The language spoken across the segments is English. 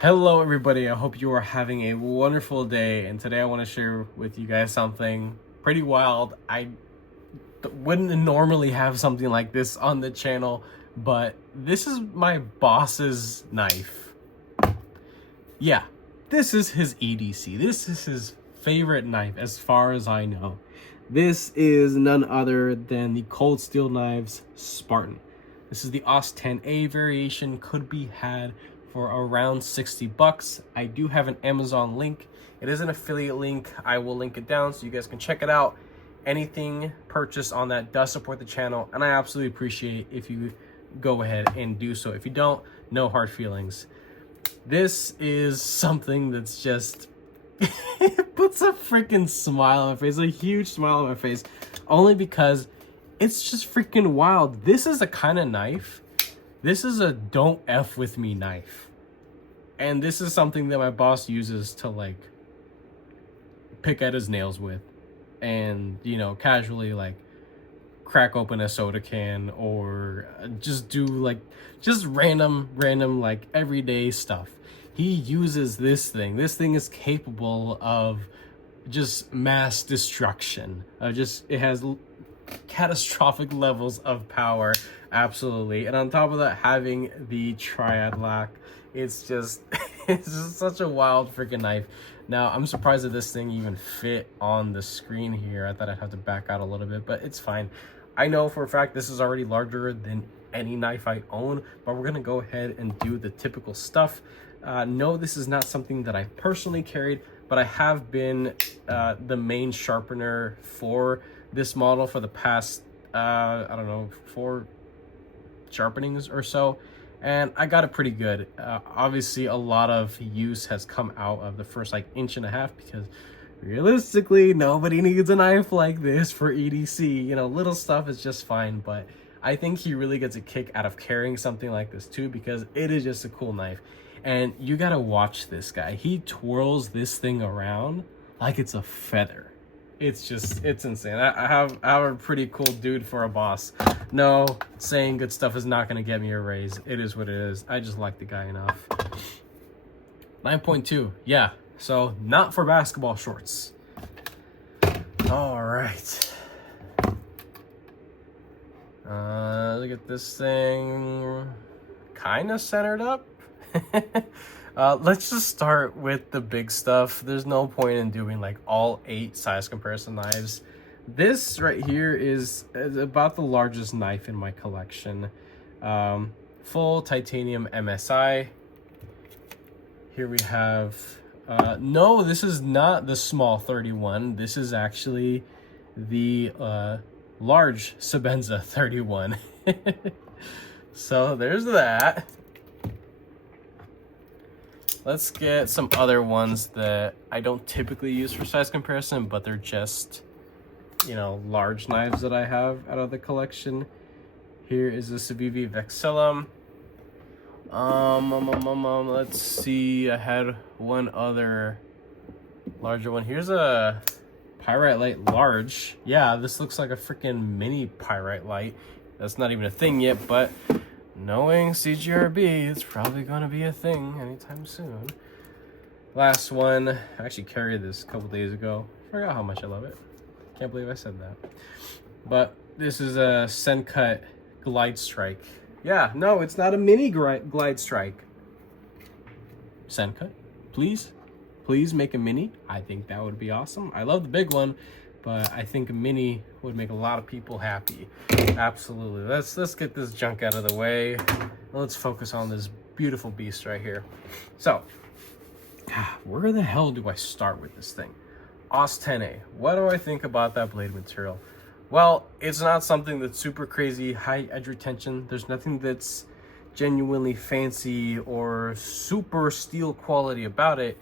Hello everybody, I hope you are having a wonderful day, and today I want to share with you guys something pretty wild. I wouldn't normally have something like this on the channel, but this is my boss's knife. Yeah, this is his EDC. This is his favorite knife as far as I know. This is none other than the Cold Steel Knives Spartan. This is the AUS 10A variation, could be had for around 60 bucks. I do have an Amazon link. It is an affiliate link. I will link it down so you guys can check it out. Anything purchased on that does support the channel, and I absolutely appreciate if you go ahead and do so. If you don't, no hard feelings. This is something that's just it puts a freaking smile on my face, a huge smile on my face, only because it's just freaking wild. This is a kind of knife. This is a don't F with me knife. And this is something that my boss uses to like pick at his nails with, and casually like crack open a soda can, or just do like just random like everyday stuff. He uses this thing. This thing is capable of just mass destruction. It has catastrophic levels of power, absolutely. And on top of that, having the triad lock, it's just it's just such a wild freaking knife. Now I'm surprised that this thing even fit on the screen here. I thought I'd have to back out a little bit, but it's fine. I know for a fact this is already larger than any knife I own, but we're gonna go ahead and do the typical stuff. No, this is not something that I personally carried, but I have been the main sharpener for this model for the past I don't know, 4 sharpenings or so, and I got it pretty good. Obviously a lot of use has come out of the first like inch and a half, because realistically nobody needs a knife like this for EDC. Little stuff is just fine, but I think he really gets a kick out of carrying something like this too, because it is just a cool knife. And you gotta watch this guy. He twirls this thing around like it's a feather. It's insane. I have a pretty cool dude for a boss. No, saying good stuff is not gonna get me a raise. It is what it is. I just like the guy enough. 9.2, yeah. So not for basketball shorts. All right. Look at this thing. Kind of centered up. Let's just start with the big stuff. There's no point in doing like all 8 size comparison knives. This right here is about the largest knife in my collection. Full titanium MSI. Here we have no, this is not the small 31. This is actually the large Sebenza 31. So there's that. Let's get some other ones that I don't typically use for size comparison, but they're just, large knives that I have out of the collection. Here is the Civivi Vexillum. Let's see, I had one other larger one. Here's a Pyrite Light large. Yeah, this looks like a freaking mini Pyrite Light. That's not even a thing yet, but knowing CGRB, it's probably gonna be a thing anytime soon. Last one, I actually carried this a couple days ago. Forgot how much I love it. Can't believe I said that. But this is a Sencut Glide Strike. Yeah, no, it's not a mini Glide Strike. Sencut, please make a mini. I think that would be awesome. I love the big one, but I think a mini would make a lot of people happy. Absolutely. Let's get this junk out of the way. Let's focus on this beautiful beast right here. So, where the hell do I start with this thing? AUS 10A. What do I think about that blade material? Well, it's not something that's super crazy high edge retention. There's nothing that's genuinely fancy or super steel quality about it.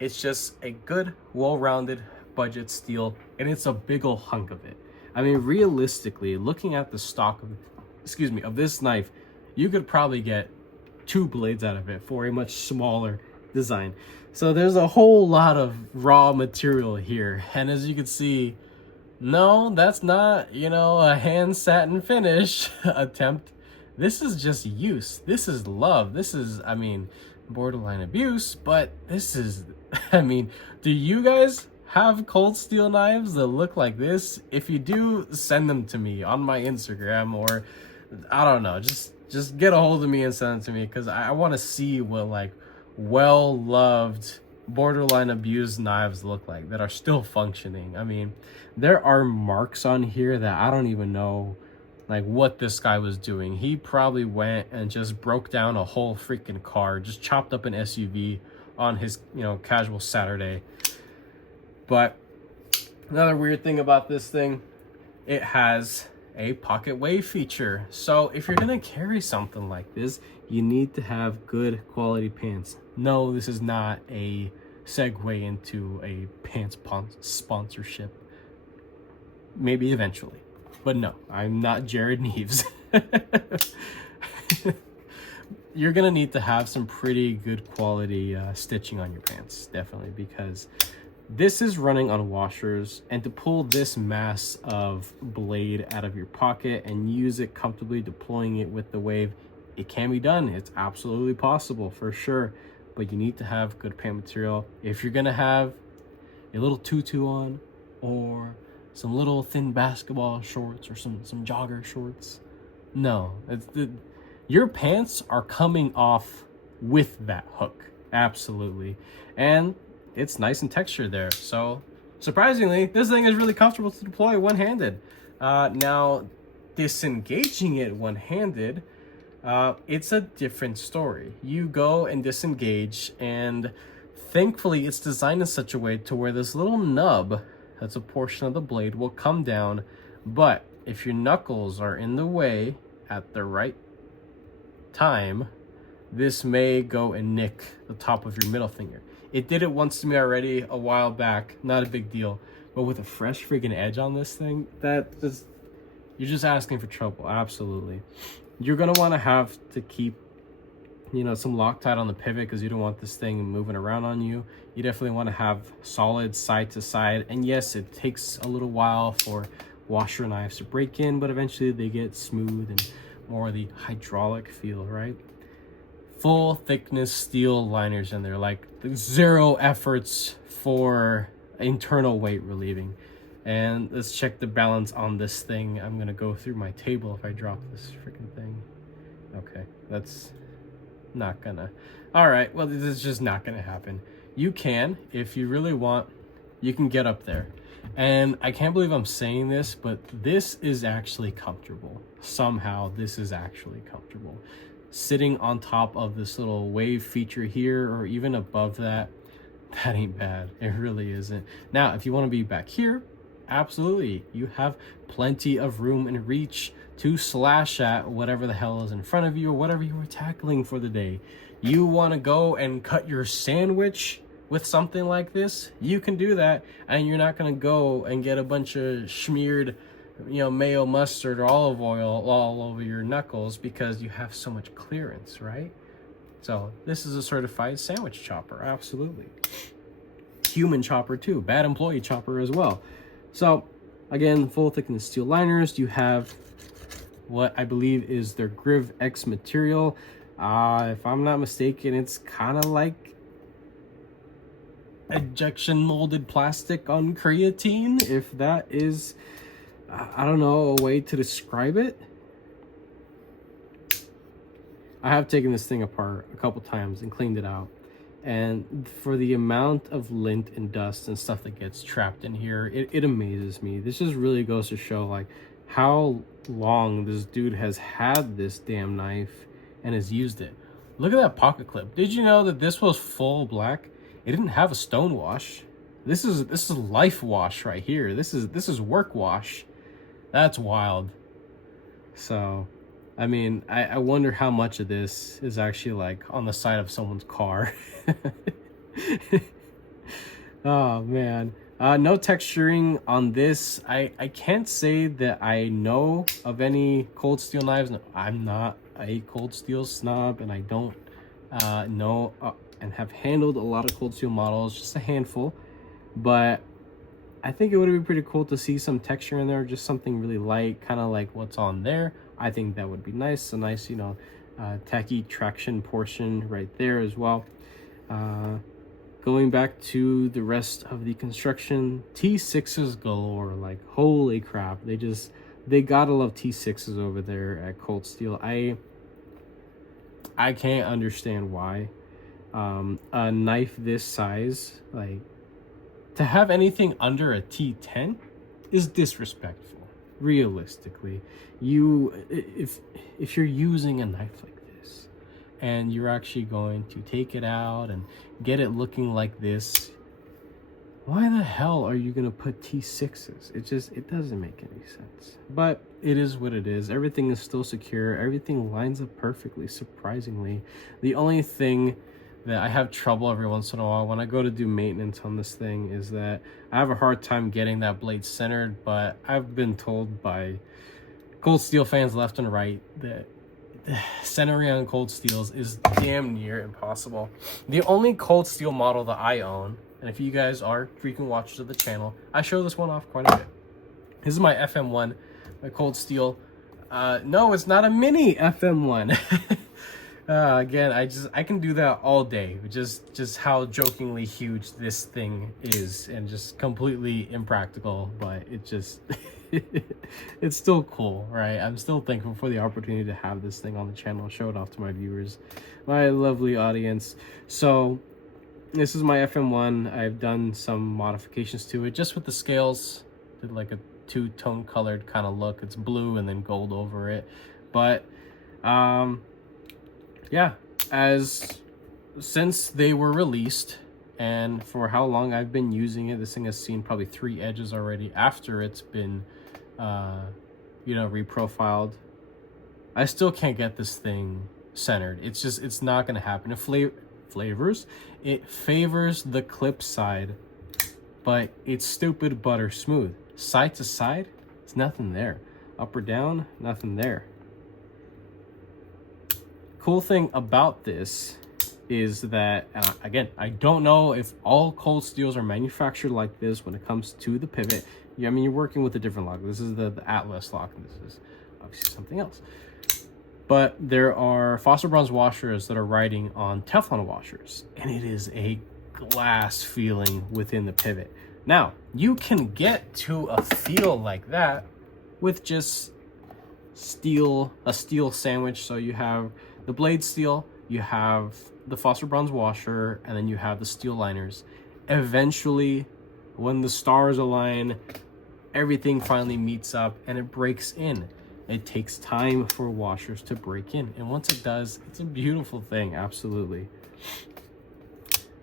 It's just a good, well-rounded budget steel, and it's a big ol' hunk of it. I mean, realistically, looking at the stock of this knife, you could probably get 2 blades out of it for a much smaller design. So there's a whole lot of raw material here, and as you can see, no, that's not, a hand satin finish attempt. This is just use. This is love. This is, I mean, borderline abuse, but this is, I mean, do you guys have cold steel knives that look like this? If you do, send them to me on my Instagram, or I don't know, just get a hold of me and send them to me, because I want to see what like well-loved borderline abused knives look like that are still functioning. I mean, there are marks on here that I don't even know like what this guy was doing. He probably went and just broke down a whole freaking car, just chopped up an SUV on his, you know, casual Saturday. But another weird thing about this thing, it has a pocket wave feature. So if you're gonna carry something like this, you need to have good quality pants. No, this is not a segue into a pants sponsorship. Maybe eventually. But no, I'm not Jared Neves. You're gonna need to have some pretty good quality stitching on your pants, definitely, because this is running on washers, and to pull this mass of blade out of your pocket and use it comfortably, deploying it with the wave, it can be done. It's absolutely possible, for sure, but you need to have good pant material. If you're gonna have a little tutu on, or some little thin basketball shorts, or some jogger shorts, no, your pants are coming off with that hook, absolutely. And it's nice and textured there. So surprisingly, this thing is really comfortable to deploy one-handed. Now, disengaging it one-handed, it's a different story. You go and disengage, and thankfully it's designed in such a way to where this little nub, that's a portion of the blade, will come down. But if your knuckles are in the way at the right time, this may go and nick the top of your middle finger. It did it once to me already a while back, not a big deal. But with a fresh freaking edge on this thing, you're just asking for trouble, absolutely. You're gonna wanna have to keep, you know, some Loctite on the pivot, because you don't want this thing moving around on you. You definitely wanna have solid side to side. And yes, it takes a little while for washer knives to break in, but eventually they get smooth and more of the hydraulic feel, right? Full thickness steel liners in there, like zero efforts for internal weight relieving. And let's check the balance on this thing. I'm gonna go through my table if I drop this freaking thing. Okay, that's not gonna, all right, well, this is just not gonna happen. You can, if you really want, you can get up there. And I can't believe I'm saying this, but this is actually comfortable. Somehow this is actually comfortable. Sitting on top of this little wave feature here, or even above that, that ain't bad. It really isn't. Now, if you want to be back here, absolutely, you have plenty of room and reach to slash at whatever the hell is in front of you, or whatever you were tackling for the day. You want to go and cut your sandwich with something like this, you can do that, and you're not going to go and get a bunch of smeared, you know, mayo, mustard, or olive oil all over your knuckles, because you have so much clearance, right? So this is a certified sandwich chopper, absolutely. Human chopper too, bad employee chopper as well. So again, full thickness steel liners. You have what I believe is their Griv X material. If I'm not mistaken, it's kind of like injection molded plastic on creatine, if that is, I don't know, a way to describe it. I have taken this thing apart a couple times and cleaned it out, and for the amount of lint and dust and stuff that gets trapped in here, it amazes me. This just really goes to show like how long this dude has had this damn knife and has used it. Look at that pocket clip. Did you know that this was full black? It didn't have a stone wash. This is life wash right here. This is work wash. That's wild. So, I mean, I wonder how much of this is actually like on the side of someone's car. Oh man. No texturing on this. I can't say that I know of any cold steel knives. No, I'm not a cold steel snob, and I don't know and have handled a lot of cold steel models, just a handful. But I think it would be pretty cool to see some texture in there, just something really light, kind of like what's on there, I think that would be nice. A nice, tacky traction portion right there as well. Going back to the rest of the construction, T6s galore. Like, holy crap, they gotta love T6s over there at Cold Steel. I can't understand why. A knife this size, like, to have anything under a T10 is disrespectful. Realistically, if you're using a knife like this and you're actually going to take it out and get it looking like this, why the hell are you gonna put T6s? It doesn't make any sense. But it is what it is. Everything is still secure. Everything lines up perfectly, surprisingly. The only thing that I have trouble every once in a while when I go to do maintenance on this thing is that I have a hard time getting that blade centered, but I've been told by Cold Steel fans left and right that centering on Cold Steels is damn near impossible. The only Cold Steel model that I own, and if you guys are frequent watchers of the channel, I show this one off quite a bit. This is my FM1, my Cold Steel. No, it's not a mini FM1. Again, I can do that all day. Just how jokingly huge this thing is, and just completely impractical, but it just it's still cool, right? I'm still thankful for the opportunity to have this thing on the channel, show it off to my viewers, my lovely audience. So this is my FM1. I've done some modifications to it just with the scales. Did like a two-tone colored kind of look. It's blue and then gold over it, but yeah, since they were released and for how long I've been using it, this thing has seen probably 3 edges already after it's been reprofiled. I still can't get this thing centered. It's not gonna happen. It favors the clip side, but it's stupid butter smooth. Side to side, it's nothing there. Up or down, nothing there. Cool thing about this is that, again, I don't know if all Cold Steels are manufactured like this when it comes to the pivot. I mean, you're working with a different lock. This is the Atlas lock, and this is obviously something else. But there are phosphor bronze washers that are riding on Teflon washers, and it is a glass feeling within the pivot. Now, you can get to a feel like that with just a steel sandwich. So you have the blade steel, you have the phosphor bronze washer, and then you have the steel liners. Eventually, when the stars align, everything finally meets up and it breaks in. It takes time for washers to break in, and once it does, it's a beautiful thing. Absolutely.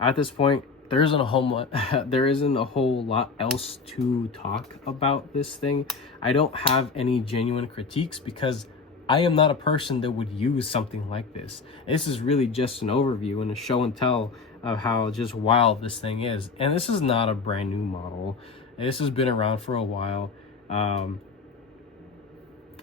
At this point, there isn't a whole lot else to talk about this thing. I don't have any genuine critiques because I am not a person that would use something like this. This is really just an overview and a show and tell of how just wild this thing is. And this is not a brand new model. This has been around for a while.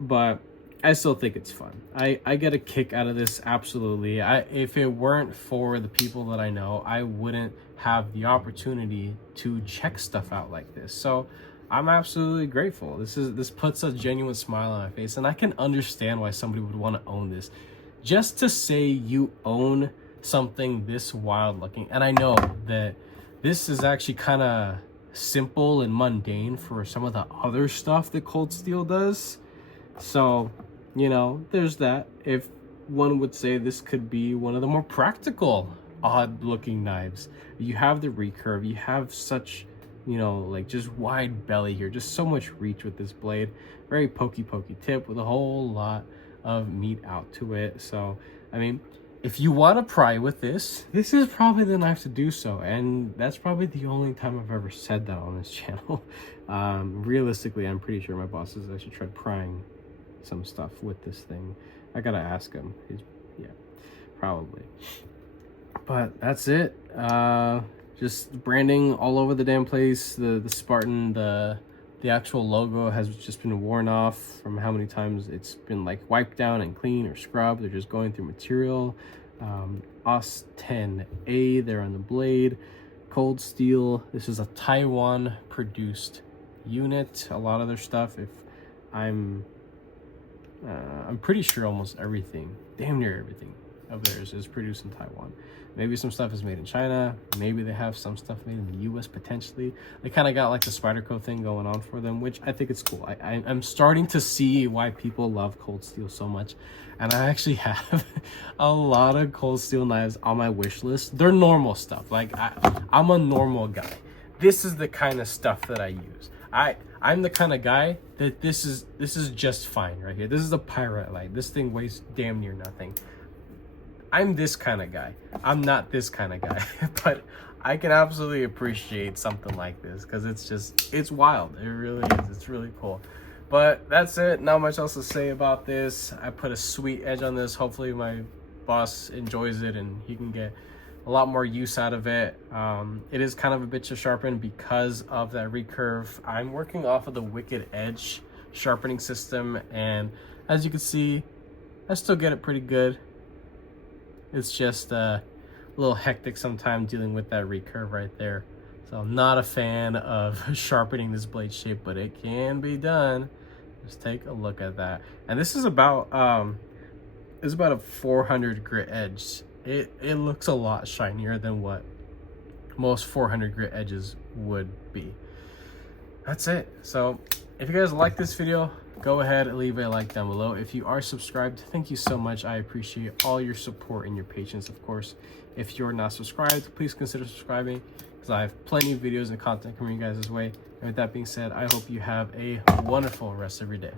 But I still think it's fun. I get a kick out of this, absolutely. If it weren't for the people that I know, I wouldn't have the opportunity to check stuff out like this. So I'm absolutely grateful. This puts a genuine smile on my face, and I can understand why somebody would want to own this. Just to say you own something this wild looking, and I know that this is actually kind of simple and mundane for some of the other stuff that Cold Steel does. So, there's that. If one would say this could be one of the more practical, odd-looking knives. You have the recurve. You have such, just wide belly here. Just so much reach with this blade. Very pokey tip with a whole lot of meat out to it. So, I mean, if you want to pry with this is probably the knife to do so. And that's probably the only time I've ever said that on this channel. Realistically, I'm pretty sure my boss has actually tried prying some stuff with this thing. I gotta ask him. Yeah, probably. But that's it. Just branding all over the damn place. The Spartan, the actual logo has just been worn off from how many times it's been like wiped down and clean or scrubbed. They're just going through material. OS 10A there on the blade. Cold Steel. This is a Taiwan produced unit. A lot of their stuff, if I'm I'm pretty sure almost everything, damn near everything of theirs is produced in Taiwan. Maybe some stuff is made in China. Maybe they have some stuff made in the US potentially. They kind of got like the Spyderco thing going on for them, which I think it's cool. I'm starting to see why people love cold steel so much. And I actually have a lot of cold steel knives on my wish list. They're normal stuff. Like I'm a normal guy. This is the kind of stuff that I use. I'm the kind of guy that this is just fine right here. This is a Pirate Light. This thing weighs damn near nothing. I'm this kind of guy. I'm not this kind of guy, but I can absolutely appreciate something like this because it's wild. It really is. It's really cool. But that's it. Not much else to say about this. I put a sweet edge on this. Hopefully my boss enjoys it and he can get a lot more use out of it. It is kind of a bit to sharpen because of that recurve. I'm working off of the Wicked Edge sharpening system, and as you can see, I still get it pretty good. It's just a little hectic sometimes dealing with that recurve right there. So I'm not a fan of sharpening this blade shape, but it can be done. Just take a look at that. And this is about a 400 grit edge. It looks a lot shinier than what most 400 grit edges would be. That's it. So if you guys like this video, go ahead and leave a like down below. If you are subscribed, thank you so much. I appreciate all your support and your patience, of course. If you're not subscribed, please consider subscribing because I have plenty of videos and content coming you guys' way. And with that being said, I hope you have a wonderful rest of your day.